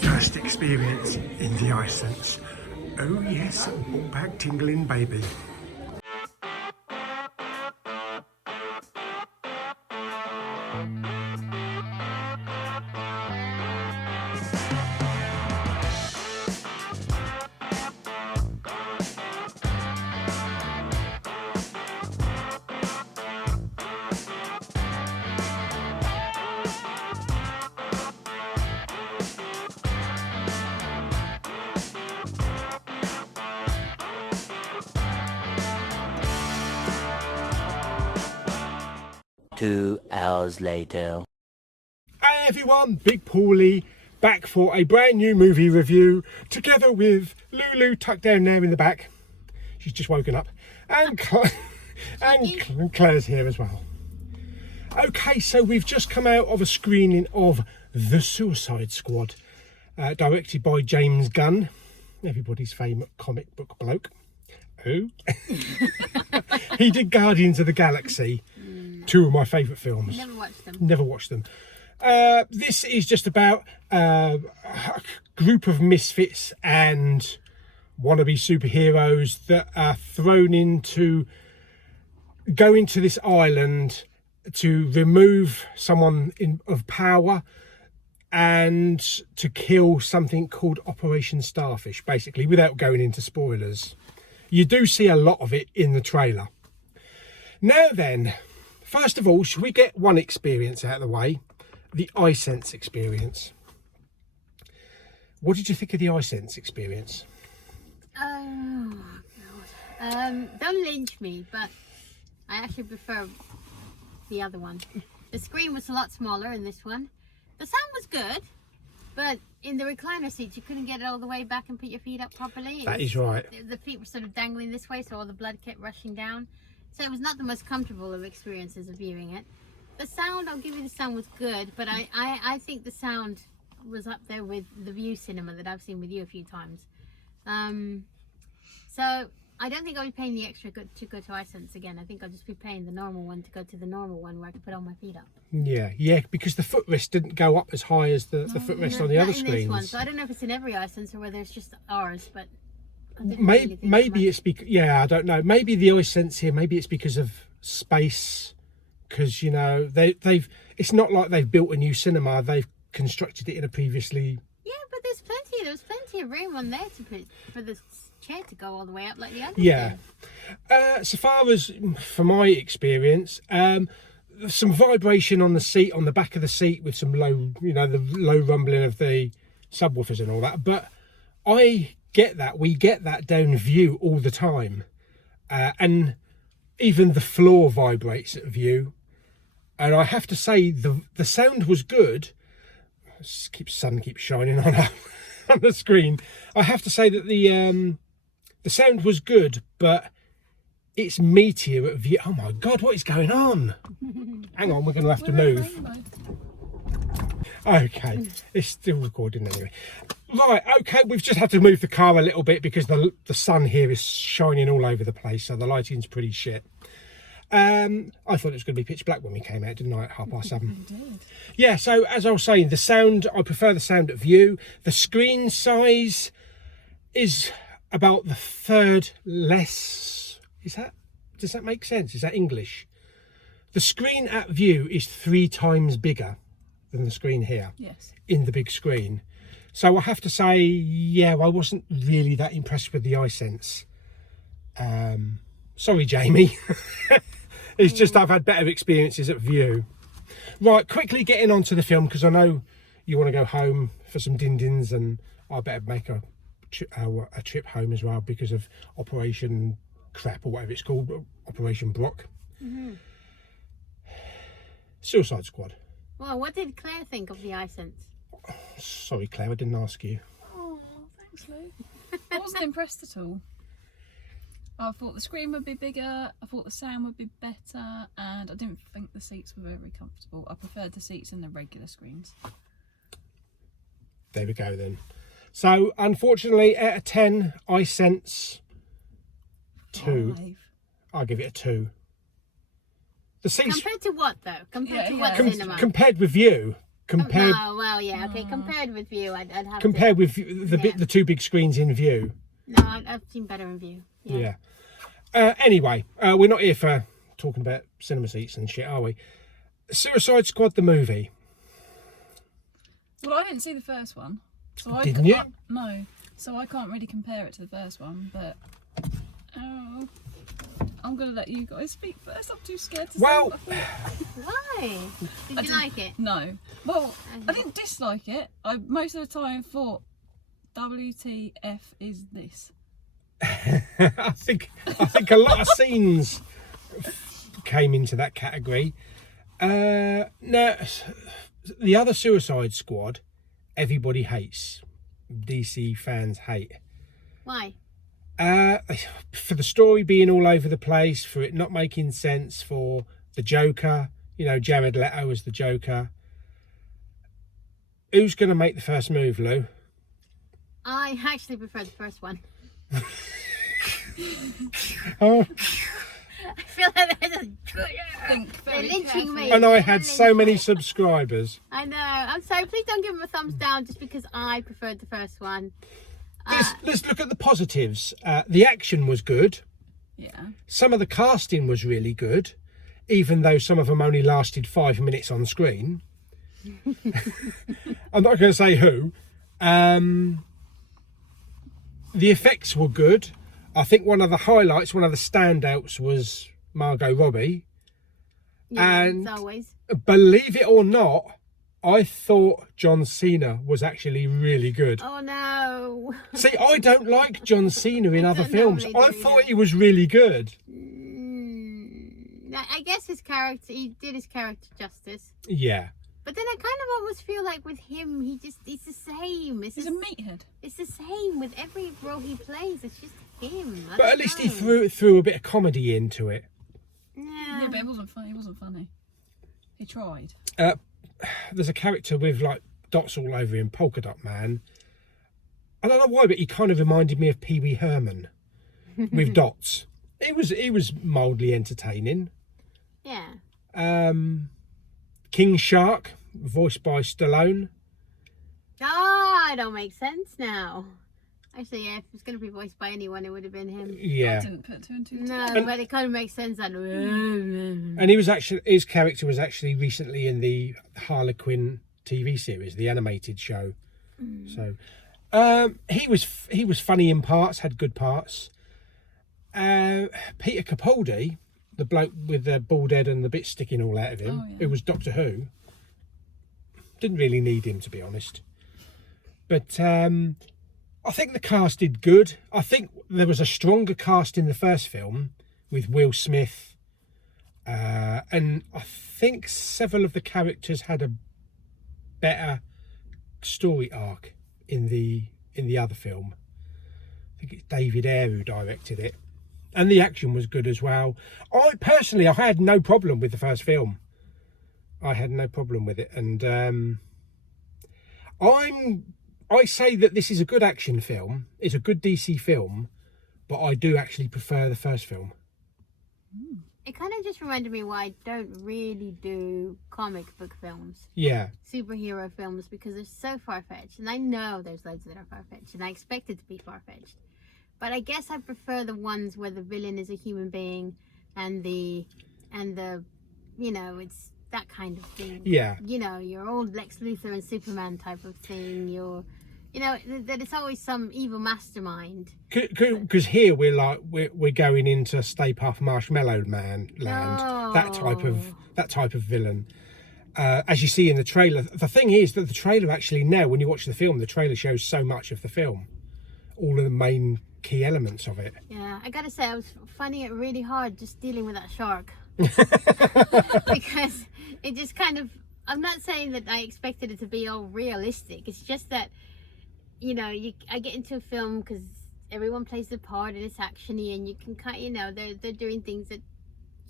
First experience in the iSENSE. Oh yes, ball back tingling baby. Two hours later. Hey everyone, Big Pauly back for a brand new movie review together with Lulu tucked down there in the back. She's just woken up. And Claire's here as well. Okay, so we've just come out of a screening of The Suicide Squad, directed by James Gunn, everybody's favourite comic book bloke. Who? He did Guardians of the Galaxy. Two of my favourite films. Never watched them. Never watched them. This is just about a group of misfits and wannabe superheroes that are thrown into go into this island to remove someone of power and to kill something called Operation Starfish, basically, without going into spoilers. You do see a lot of it in the trailer. Now then, first of all, should we get one experience out of the way? The iSENSE experience. What did you think of the iSENSE experience? Oh, God. Don't lynch me, but I actually prefer the other one. The screen was a lot smaller in this one. The sound was good, but in the recliner seats, you couldn't get it all the way back and put your feet up properly. That is right. The feet were sort of dangling this way, so all the blood kept rushing down. So it was not the most comfortable of experiences of viewing it. The sound, I'll give you, the sound was good, but I think the sound was up there with the View cinema that I've seen with you a few times. So I don't think I'll be paying the extra to go to iSENSE again. I think I'll just be paying the normal one to go to the normal one where I can put all my feet up. Yeah, because the footrest didn't go up as high as the footrest on the other screens. This one. So I don't know if it's in every iSENSE or whether it's just ours, but maybe it's because, yeah, I don't know. Maybe the iSENSE here, maybe it's because of space, because, you know, they've it's not like they've built a new cinema. They've constructed it in a previously. Yeah, but there was plenty of room on there to put for the chair to go all the way up like the other. Yeah. So far as for my experience, some vibration on the seat, on the back of the seat, with some low, you know, the low rumbling of the subwoofers and all that. But I get that, we get that down View all the time, and even the floor vibrates at View. And I have to say, the sound was good. Sun keeps shining on on the screen. I have to say that the sound was good, but it's meatier at View. Oh my God, what is going on? Hang on, we're going to have to move. Okay, it's still recording anyway. Right, okay, we've just had to move the car a little bit because the sun here is shining all over the place, so the lighting's pretty shit. I thought it was going to be pitch black when we came out, didn't I, at 7:30? Yeah, so as I was saying, the sound, I prefer the sound at View. The screen size is about the third less. Does that make sense? Is that English? The screen at View is 3 times bigger than the screen here. Yes. In the big screen. So I have to say, yeah, I wasn't really that impressed with the iSENSE. Sorry, Jamie. It's just I've had better experiences at View. Right, quickly getting on to the film, because I know you want to go home for some din-dins, and I better make a trip home as well because of Operation Crap, or whatever it's called, Operation Brock. Suicide Squad. Well, what did Claire think of the iSENSE? Sorry, Claire, I didn't ask you. Oh, thanks, Lou. I wasn't impressed at all. I thought the screen would be bigger, I thought the sound would be better, and I didn't think the seats were very comfortable. I preferred the seats in the regular screens. There we go then. So, unfortunately, out of 10, iSENSE 2. 5. I'll give it a 2. The seats Compared to what, though? Compared to what cinema? compared with View, compared No, well, yeah, okay. Compared with View, I'd have compared to. with the two big screens in View. No, I've seen better in View. Yeah. Anyway, we're not here for talking about cinema seats and shit, are we? Suicide Squad the movie. Well, I didn't see the first one. So Didn't you? No. So I can't really compare it to the first one, but I'm going to let you guys speak first. I'm too scared to say what I thought. Why? Did you like it? No. Well, I didn't dislike it. I most of the time thought, WTF is this? I think a lot of scenes came into that category. Now, the other Suicide Squad, everybody hates. DC fans hate. Why? For the story being all over the place, for it not making sense, for the Joker, Jared Leto as the Joker. Who's going to make the first move, Lou? I actually prefer the first one. Oh, I feel like they're Very lynching carefully. me. and I They're had so lynching many me. subscribers. I know. I'm sorry. Please don't give them a thumbs down just because I preferred the first one. Let's look at the positives. The action was good. Yeah. Some of the casting was really good, even though some of them only lasted 5 minutes on screen. I'm not going to say who. The effects were good. I think one of the highlights, one of the standouts was Margot Robbie. Yeah, And- as always. Believe it or not, I thought John Cena was actually really good. Oh no. See, I don't like John Cena in other don't films. normally I do thought either. he was really good. I guess his character, he did his character justice. Yeah. But then I kind of almost feel like with him, it's the same. He's a meathead. It's the same with every role he plays. It's just him. I But don't at least he know. threw a bit of comedy into it. Yeah. Yeah, but it wasn't funny. It wasn't funny. He tried. There's a character with like dots all over him, Polka Dot Man. I don't know why, but he kind of reminded me of Pee Wee Herman with dots. It was mildly entertaining. Yeah. King Shark, voiced by Stallone. Ah, it don't make sense now. Actually, yeah, if it was going to be voiced by anyone, it would have been him. I Yeah. didn't put two and two No, together. but it kind of makes sense. That And his character was actually recently in the Harlequin TV series, the animated show. So he was funny in parts, had good parts. Peter Capaldi, the bloke with the bald head and the bit sticking all out of him, Oh, yeah. who was Doctor Who, didn't really need him, to be honest. But I think the cast did good. I think there was a stronger cast in the first film with Will Smith, and I think several of the characters had a better story arc in the other film. I think it's David Ayer who directed it, and the action was good as well. I had no problem with the first film. I had no problem with it, and I say that this is a good action film. It's a good DC film, but I do actually prefer the first film. it kind of just reminded me why I don't really do comic book films, Yeah, superhero films, because they're so far-fetched. And I know there's loads that are far-fetched, and I expect it to be far-fetched. But I guess I prefer the ones where the villain is a human being, and the it's that kind of thing. yeah, Your old Lex Luthor and Superman type of thing. That it's always some evil mastermind. because here we're going into Stay Puft Marshmallow Man land. No. That type of villain. As you see in the trailer, the thing is that the trailer actually now, when you watch the film, the trailer shows so much of the film, all of the main key elements of it. Yeah, I gotta say, I was finding it really hard just dealing with that shark. Because it just kind of, I'm not saying that I expected it to be all realistic. It's just that, I get into a film because everyone plays their part and it's actiony, and you can kind they're doing things that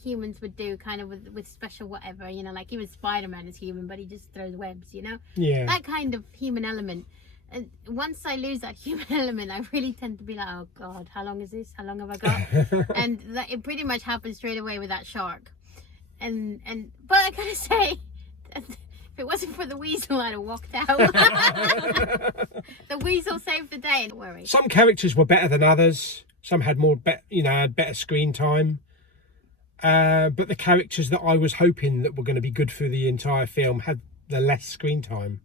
humans would do kind of with special whatever, like even Spider-Man is human, but he just throws webs, Yeah. that kind of human element. And once I lose that human element, I really tend to be like, oh God, how long is this? How long have I got? And it pretty much happened straight away with that shark. But I gotta say, If it wasn't for the weasel, I'd have walked out. The weasel saved the day. Don't worry. Some characters were better than others. Some had had better screen time. But the characters that I was hoping that were going to be good through the entire film had the less screen time.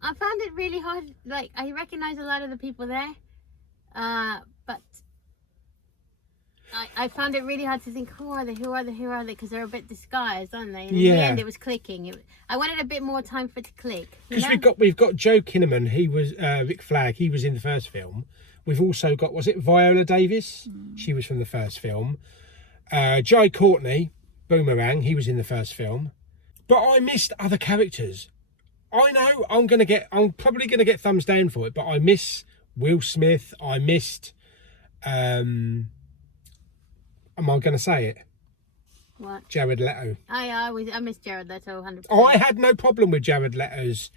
I found it really hard. Like, I recognize a lot of the people there, but I found it really hard to think, who are they? Because they're a bit disguised, aren't they? And in the end, it was clicking. I wanted a bit more time for it to click. Because we've got Joe Kinnaman. He was Rick Flag. He was in the first film. We've also got, was it Viola Davis? She was from the first film. Jai Courtney, Boomerang. He was in the first film. But I missed other characters. I know I'm probably gonna get thumbs down for it, but I miss Will Smith. I missed. Am I going to say it? What? Jared Leto. I miss Jared Leto 100%. I had no problem with Jared Leto's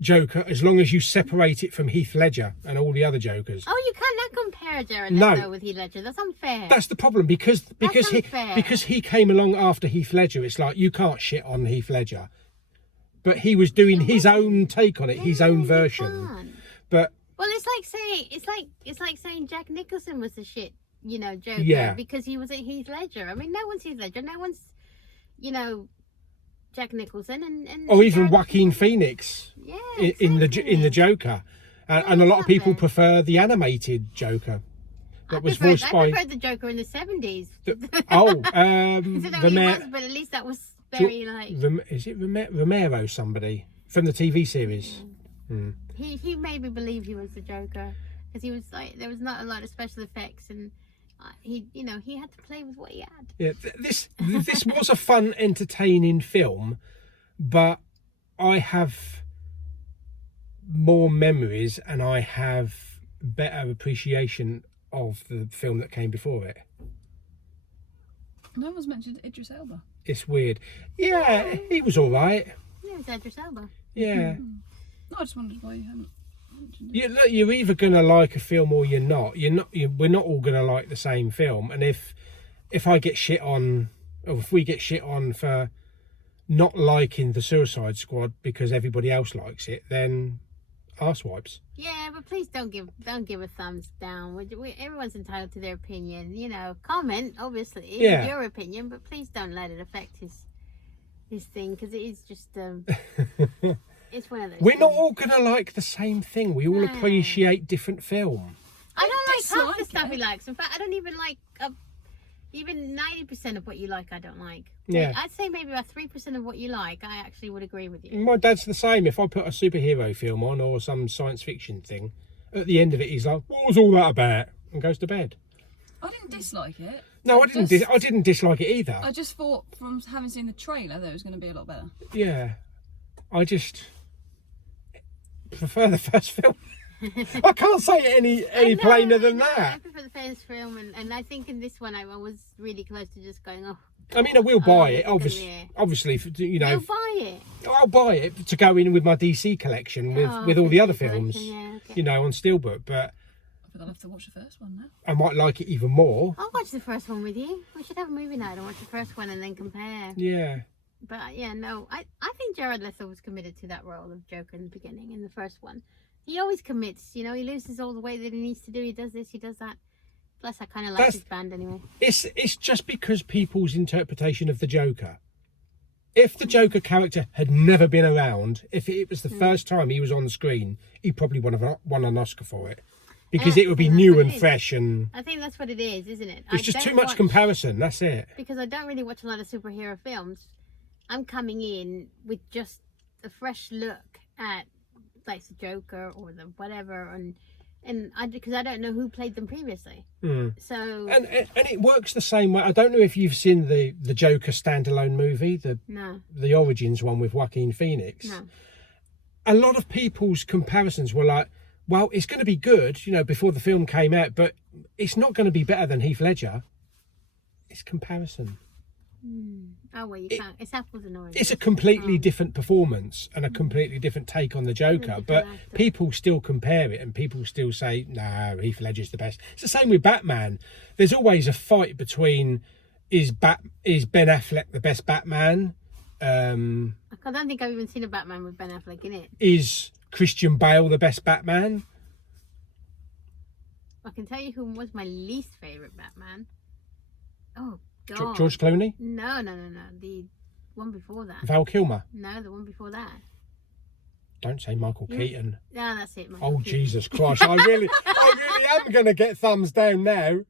Joker as long as you separate it from Heath Ledger and all the other Jokers. Oh, you cannot compare Jared Leto with Heath Ledger. That's unfair. That's the problem because he came along after Heath Ledger. It's like you can't shit on Heath Ledger, but he was doing his own take on it, his own version. But well, it's like saying Jack Nicholson was the shit. Joker, because he was at Heath Ledger. I mean, no one's Heath Ledger, no one's, Jack Nicholson and or even Joaquin Phoenix in the Joker, and a lot of people prefer the animated Joker that was voiced by. I preferred the Joker in the 70s. I don't know who he was, but at least that was very is it Romero? Somebody from the TV series. He made me believe he was the Joker because he was like there was not a lot of special effects and. He had to play with what he had. Yeah, this was a fun, entertaining film, but I have more memories and I have better appreciation of the film that came before it. No one's mentioned Idris Elba. It's weird. Yeah, he was all right. Yeah, it was Idris Elba. Yeah. No, I just wondered why you hadn't. You're either gonna like a film or you're not. We're not all gonna like the same film. And if I get shit on, or if we get shit on for not liking the Suicide Squad because everybody else likes it, then arse wipes. Yeah, but please don't give a thumbs down. Everyone's entitled to their opinion. Comment obviously your opinion, but please don't let it affect his thing because it is just. It's one of those. We're not all gonna like the same thing. We all appreciate different film. I don't like half the stuff he likes. In fact, I don't even like even 90% of what you like. I don't like. Yeah, I'd say maybe about 3% of what you like. I actually would agree with you. My dad's the same. If I put a superhero film on or some science fiction thing, at the end of it, he's like, "What was all that about?" and goes to bed. I didn't dislike it. No, I didn't dislike it either. I just thought from having seen the trailer that it was going to be a lot better. Yeah, I just prefer the first film. I can't say it any plainer than that. I prefer the first film, and I think in this one I was really close to just going, oh. I mean, I will buy it, obviously, You'll buy it. I'll buy it to go in with my DC collection with all the other films, on Steelbook. But I think I'll have to watch the first one now. I might like it even more. I'll watch the first one with you. We should have a movie night and watch the first one and then compare. Yeah. But I think Jared Leto was committed to that role of Joker in the beginning, in the first one. He always commits, he loses all the weight that he needs to do. He does this, he does that. Plus, I kind of like his band anyway. It's just because people's interpretation of the Joker. If the Joker character had never been around, if it was the first time he was on the screen, he probably won an Oscar for it. Because it would be new and fresh and... I think that's what it is, isn't it? It's just too much comparison, that's it. Because I don't really watch a lot of superhero films. I'm coming in with just a fresh look at like the Joker or the whatever, and because I don't know who played them previously. So and it works the same way. I don't know if you've seen the Joker standalone movie, the Origins one with Joaquin Phoenix. No. A lot of people's comparisons were like, well, it's going to be good, before the film came out, but it's not going to be better than Heath Ledger. It's comparison. Oh, well, you can't. It's apples and oranges. It's a completely different performance and a completely different take on the Joker, but people still compare it and people still say, no, Heath Ledger's the best. It's the same with Batman. There's always a fight between is Ben Affleck the best Batman I don't think I've even seen a Batman with Ben Affleck in it. Is Christian Bale the best Batman? I can tell you who was my least favourite Batman. Oh, God. George Clooney? No. The one before that. Val Kilmer? No, the one before that. Don't say Michael Keaton. No, that's it. Oh, Jesus Christ. I really am going to get thumbs down now.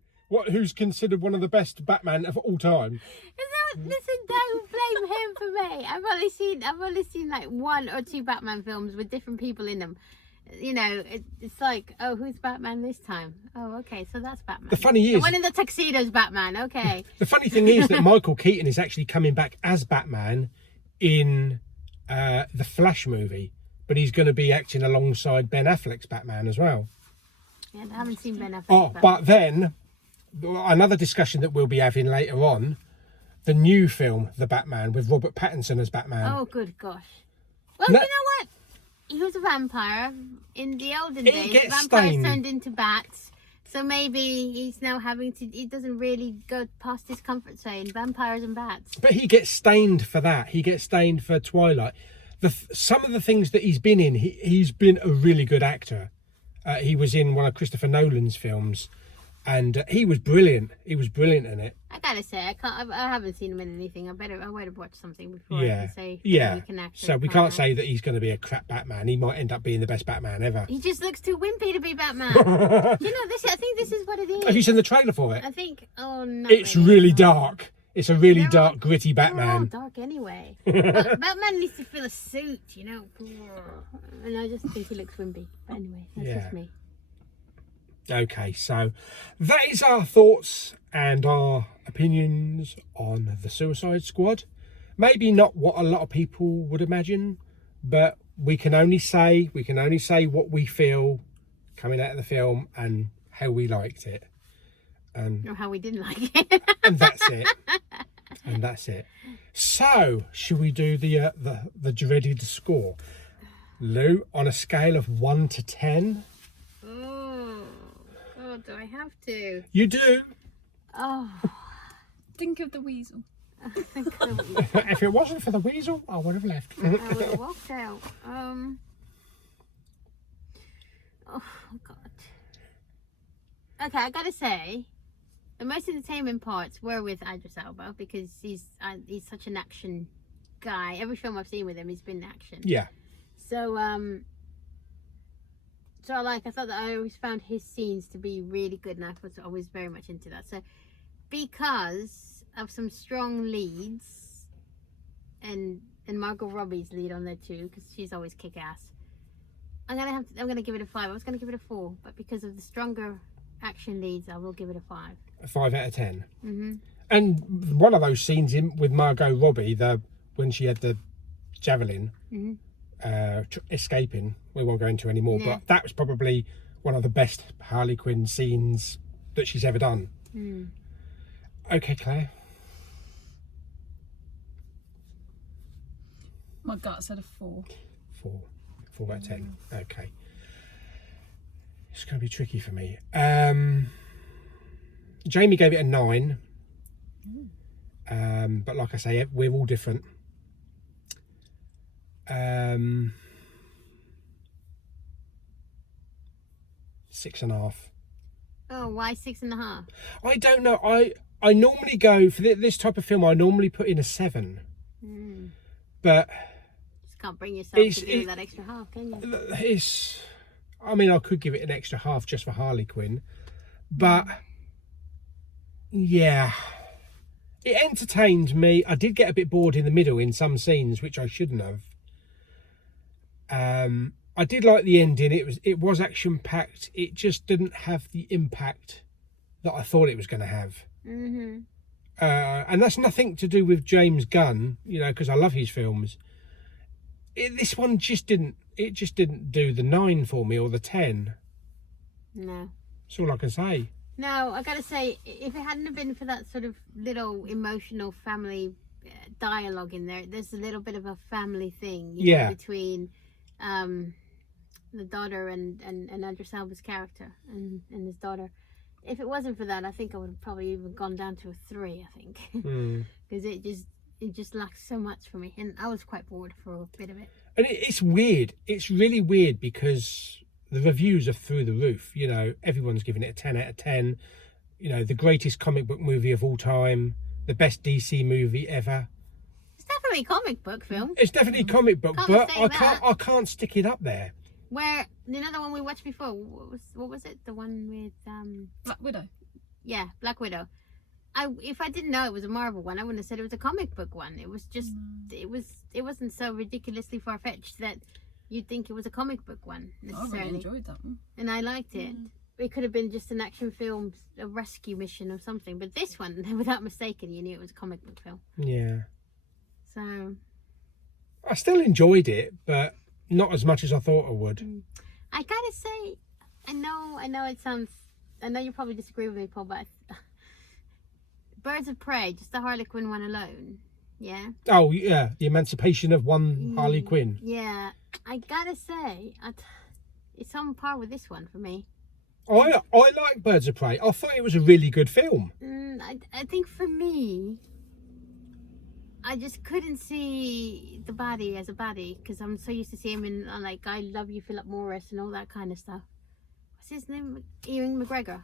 Who's considered one of the best Batman of all time? Listen, don't blame him for me. I've only seen like 1 or 2 Batman films with different people in them. You know, it's like, oh, who's Batman this time? Oh, okay, so that's Batman. The funny is, the one in the tuxedo's Batman. Okay. The funny thing is that Michael Keaton is actually coming back as Batman in the Flash movie, but he's going to be acting alongside Ben Affleck's Batman as well. Yeah, I haven't seen Ben Affleck. Oh, but then another discussion that we'll be having later on, the new film, The Batman, with Robert Pattinson as Batman. Oh, good gosh. Well, you know what? He was a vampire. In the olden days, vampires turned into bats. So maybe he's now he doesn't really go past his comfort zone. Vampires and bats. But he gets stained for that. He gets stained for Twilight. Some of the things that he's been in, he's been a really good actor. He was in one of Christopher Nolan's films, and he was brilliant. He was brilliant in it. I gotta say, I haven't seen him in anything. I better watch something before I can say we can actor. So we can't say that he's going to be a crap Batman. He might end up being the best Batman ever. He just looks too wimpy to be Batman. I think this is what it is. Have you seen the trailer for it? I think. Oh no. It's really dark. It's a really dark, gritty Batman. They're all dark anyway. But Batman needs to fill a suit, you know. And I just think he looks wimpy. But anyway, that's just me. Okay, so that is our thoughts and our opinions on the Suicide Squad. Maybe not what a lot of people would imagine, but we can only say what we feel coming out of the film and how we liked it. Or how we didn't like it. And that's it. And that's it. So, should we do the dreaded score? Lou, on a scale of 1 to 10. Oh, do I have to? You do. Oh. Think of the weasel. If it wasn't for the weasel, I would have left. I would have walked out. Oh, God. Okay, I gotta say, the most entertainment parts were with Idris Elba because he's such an action guy. Every film I've seen with him, he's been action. Yeah. So I thought that I always found his scenes to be really good, and I was always very much into that. So because of some strong leads, and Margot Robbie's lead on there too, because she's always kick ass. I'm gonna give it a 5. I was gonna give it a 4, but because of the stronger action leads, I will give it a 5. A 5 out of 10. Mm-hmm. And one of those scenes with Margot Robbie, when she had the javelin. Mm-hmm. Escaping, we won't go into anymore, but that was probably one of the best Harley Quinn scenes that she's ever done. Okay, Claire. My gut said a 4. 4 out of 10. Okay, it's going to be tricky for me. Jamie gave it a 9, but like I say, we're all different. 6.5. Oh, why 6.5? I don't know. I normally go for this type of film. I normally put in a 7, but just can't bring yourself to do that extra half, can you? I mean, I could give it an extra half just for Harley Quinn, but yeah, it entertained me. I did get a bit bored in the middle in some scenes, which I shouldn't have. I did like the ending. It was action packed. It just didn't have the impact that I thought it was going to have. Mm-hmm. And that's nothing to do with James Gunn, you know, because I love his films. This one just didn't. It just didn't do the 9 for me or the 10. No. That's all I can say. No, I gotta say, if it hadn't have been for that sort of little emotional family dialogue in there, there's a little bit of a family thing, you know, between the daughter and Idris Elba's character and his daughter. If it wasn't for that, I think I would have probably even gone down to a 3, I think. Because it just lacked so much for me, and I was quite bored for a bit of it. And it's weird. It's really weird because the reviews are through the roof. You know, everyone's giving it a 10 out of 10. You know, the greatest comic book movie of all time, the best DC movie ever. It's definitely a comic book film. It's definitely a comic book, Can't but mistake that. I can't stick it up there. Where the other one we watched before, what was it? The one with Black Widow. yeah, Black Widow. If I didn't know it was a Marvel one, I wouldn't have said it was a comic book one. It was just it wasn't so ridiculously far fetched that you'd think it was a comic book one I necessarily. really enjoyed that one. And I liked it. It could have been just an action film, a rescue mission or something. But this one, without mistaking, you knew it was a comic book film. Yeah. So I still enjoyed it, but not as much as I thought I would. I gotta say, I know it sounds, I know you probably disagree with me, Paul, but Birds of Prey, just the Harlequin one alone, yeah? Oh, yeah, the emancipation of one Harley Quinn. Yeah, I gotta say, it's on par with this one for me. I like Birds of Prey. I thought it was a really good film. I think for me, I just couldn't see the baddie as a baddie because I'm so used to seeing him in like I Love You, Philip Morris and all that kind of stuff. What's his name? Ewan McGregor.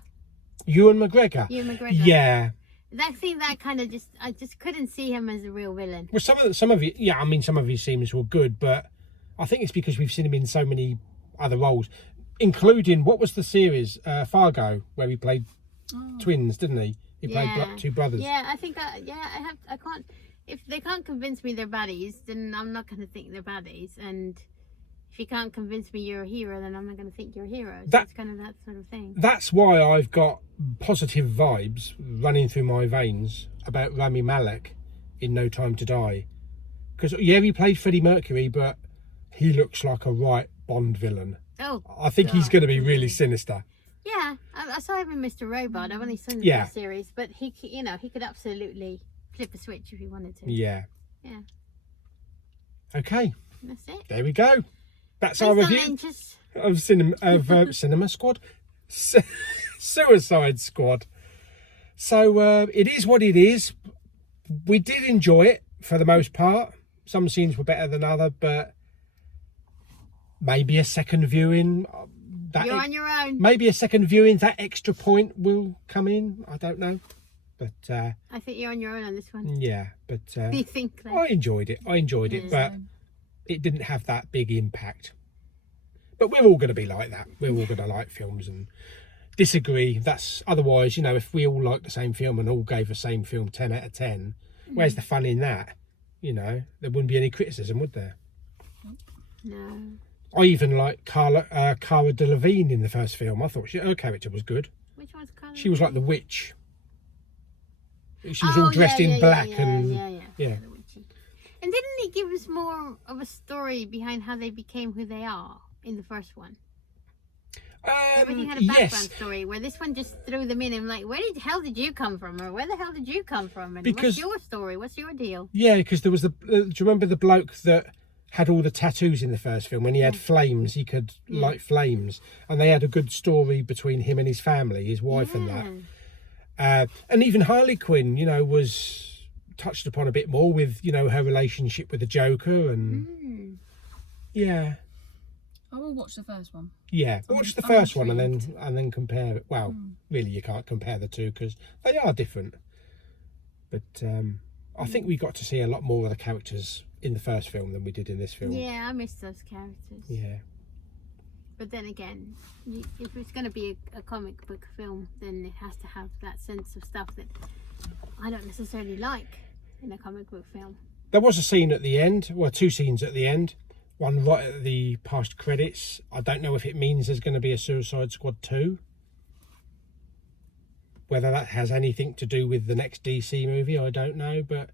Ewan McGregor. Yeah. That kind of I just couldn't see him as a real villain. Well, some of it, yeah. I mean, some of his scenes were good, but I think it's because we've seen him in so many other roles, including what was the series Fargo, where he played twins, didn't he? He played two brothers. Yeah, I think. I can't. If they can't convince me they're baddies, then I'm not going to think they're baddies. And if you can't convince me you're a hero, then I'm not going to think you're a hero. So it's kind of that sort of thing. That's why I've got positive vibes running through my veins about Rami Malek in No Time to Die. Because, yeah, he played Freddie Mercury, but he looks like a right Bond villain. Oh, I think he's going to be really sinister. Yeah, I saw him in Mr. Robot. I've only seen the first series, but he could absolutely flip a switch if he wanted to. Yeah. Yeah. Okay. That's it. There we go. That's our review of Cinema Squad. Suicide Squad. So it is what it is. We did enjoy it for the most part. Some scenes were better than other, but maybe a second viewing. You're on your own. Maybe a second viewing, that extra point will come in. I don't know. But I think you're on your own on this one. Yeah, but Do you think? I enjoyed it. But it didn't have that big impact. But we're all going to be like that. We're all going to like films and disagree. That's otherwise, if we all liked the same film and all gave the same film 10 out of 10, where's the fun in that? There wouldn't be any criticism, would there? No. I even liked Cara Delevingne in the first film. I thought her character was good. Which one's Cara? She was like the witch. She was all dressed in black and yeah. And didn't he give us more of a story behind how they became who they are in the first one? Everything had a background story, where this one just threw them in and like, where the hell did you come from? Or where the hell did you come from? And what's your story? What's your deal? Yeah, because there was do you remember the bloke that had all the tattoos in the first film? When he had flames, he could light flames. And they had a good story between him and his family, his wife and that. And even Harley Quinn, was touched upon a bit more with, her relationship with the Joker and yeah. I will watch the first one. Yeah, watch the first one and then compare it. Well, really, you can't compare the two because they are different. But I think we got to see a lot more of the characters in the first film than we did in this film. Yeah, I missed those characters. Yeah. But then again, if it's going to be a comic book film, then it has to have that sense of stuff that I don't necessarily like in a comic book film. There was a scene at the end, well, two scenes at the end. One right at the past credits. I don't know if it means there's going to be a Suicide Squad 2. Whether that has anything to do with the next DC movie, I don't know, but...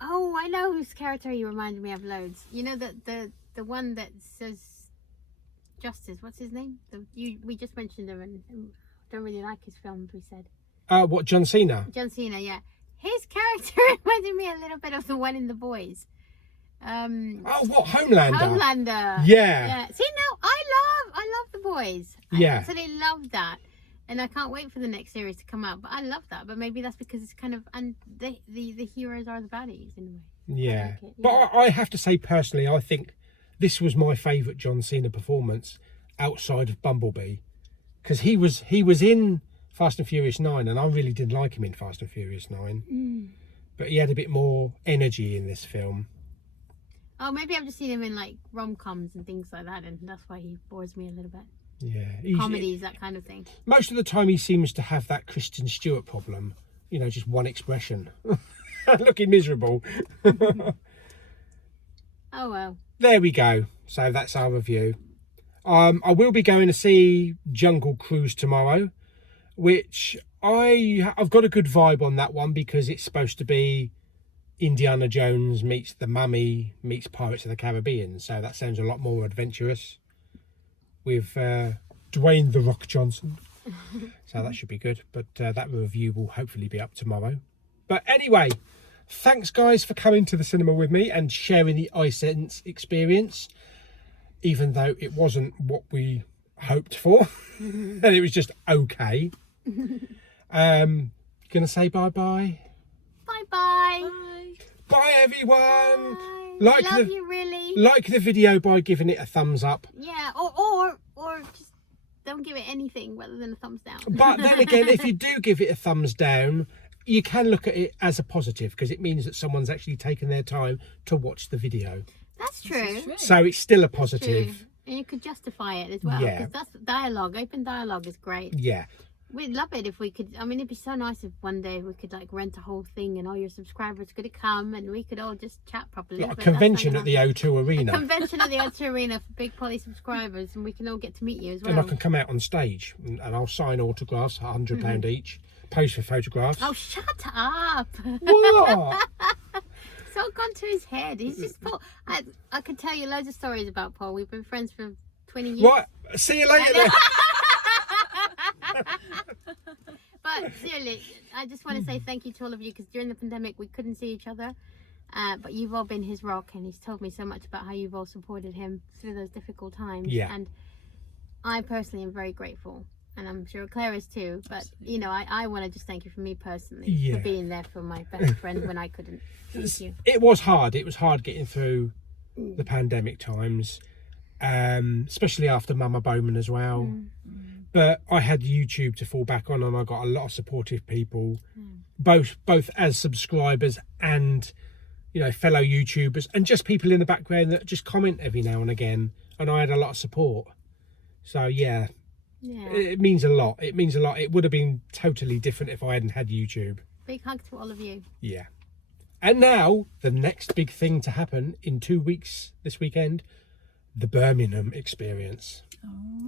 Oh, I know whose character you reminded me of loads. The one that says Justice, what's his name? We just mentioned him and don't really like his films, we said. What, John Cena? John Cena, yeah. His character reminded me a little bit of the one in The Boys. What, Homelander? Homelander. Yeah. See, now I love The Boys. I absolutely love that. And I can't wait for the next series to come out. But I love that. But maybe that's because it's kind of, and the heroes are the baddies in a way. Yeah. I like it, But I have to say, personally, I think this was my favourite John Cena performance outside of Bumblebee. Because he was in Fast and Furious 9, and I really did like him in Fast and Furious 9. But he had a bit more energy in this film. Oh, maybe I've just seen him in like rom-coms and things like that, and that's why he bores me a little bit. Yeah. Comedies, that kind of thing. Most of the time he seems to have that Kristen Stewart problem. You know, just one expression. Looking miserable. Oh well. There we go. So that's our review. I will be going to see Jungle Cruise tomorrow, which I've got a good vibe on that one because it's supposed to be Indiana Jones meets The Mummy meets Pirates of the Caribbean. So that sounds a lot more adventurous with Dwayne "The Rock" Johnson. So that should be good. But that review will hopefully be up tomorrow. But anyway, thanks guys for coming to the cinema with me and sharing the iSENSE experience, even though it wasn't what we hoped for. And it was just okay. Gonna say bye-bye. Bye-bye. Bye. Bye everyone. Bye. Like Love you really. Like the video by giving it a thumbs up. Yeah, or just don't give it anything rather than a thumbs down. But then again, if you do give it a thumbs down, you can look at it as a positive because it means that someone's actually taken their time to watch the video. That's true. So it's still a positive. True. And you could justify it as well. Yeah. Because that's dialogue. Open dialogue is great. Yeah. We'd love it if we could. I mean, it'd be so nice if one day we could like rent a whole thing and all your subscribers could come and we could all just chat properly. Like a but that's convention not at the enough. O2 Arena. Convention at the O2 Arena for Big Pauly subscribers, and we can all get to meet you as well. And I can come out on stage and I'll sign autographs, £100 each, pose for photographs. Oh, shut up! What? It's all gone to his head. He's just Paul. I could tell you loads of stories about Paul. We've been friends for 20 years. Right, see you later then. But seriously, I just want to say thank you to all of you because during the pandemic we couldn't see each other. But you've all been his rock, and he's told me so much about how you've all supported him through those difficult times. Yeah. And I personally am very grateful, and I'm sure Claire is too. But you know, I want to just thank you for me personally for being there for my best friend when I couldn't. Thank you. It was hard. It was hard getting through the pandemic times, especially after Mama Bowman as well. But I had YouTube to fall back on, and I got a lot of supportive people, both as subscribers and, you know, fellow YouTubers, and just people in the background that just comment every now and again. And I had a lot of support. So yeah, it means a lot. It means a lot. It would have been totally different if I hadn't had YouTube. Big hug to all of you. Yeah. And now the next big thing to happen in 2 weeks this weekend, the Birmingham experience.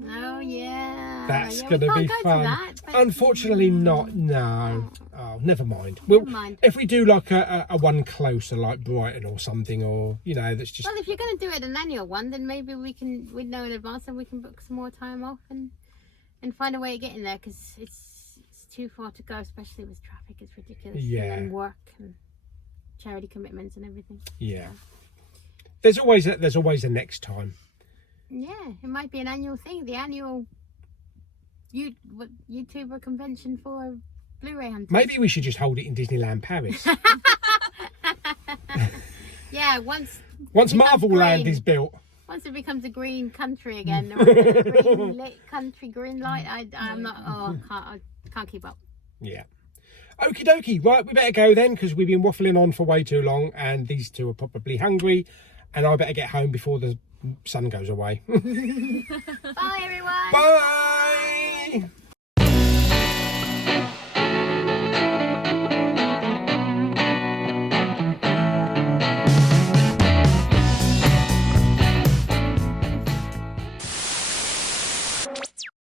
Oh yeah. That's yeah, going to be fun. that, but... Unfortunately not, no. Oh, never mind. Never mind. If we do like a one closer, like Brighton or something, or, you know, that's just... Well, if you're going to do it an annual one, then maybe we'd know in advance and we can book some more time off and find a way of getting there, because it's too far to go, especially with traffic. It's ridiculous. Yeah. And work and charity commitments and everything. Yeah. There's always a next time. Yeah, it might be an annual thing. The annual YouTuber convention for Blu-ray hunters. Maybe we should just hold it in Disneyland Paris. Yeah, once Marvel green. Land is built. Once it becomes a green country again, green lit country, green light. I'm not. Oh, I can't keep up. Yeah. Okie dokie. Right, we better go then, because we've been waffling on for way too long, and these two are probably hungry, and I better get home before the sun goes away. Bye, everyone. Bye.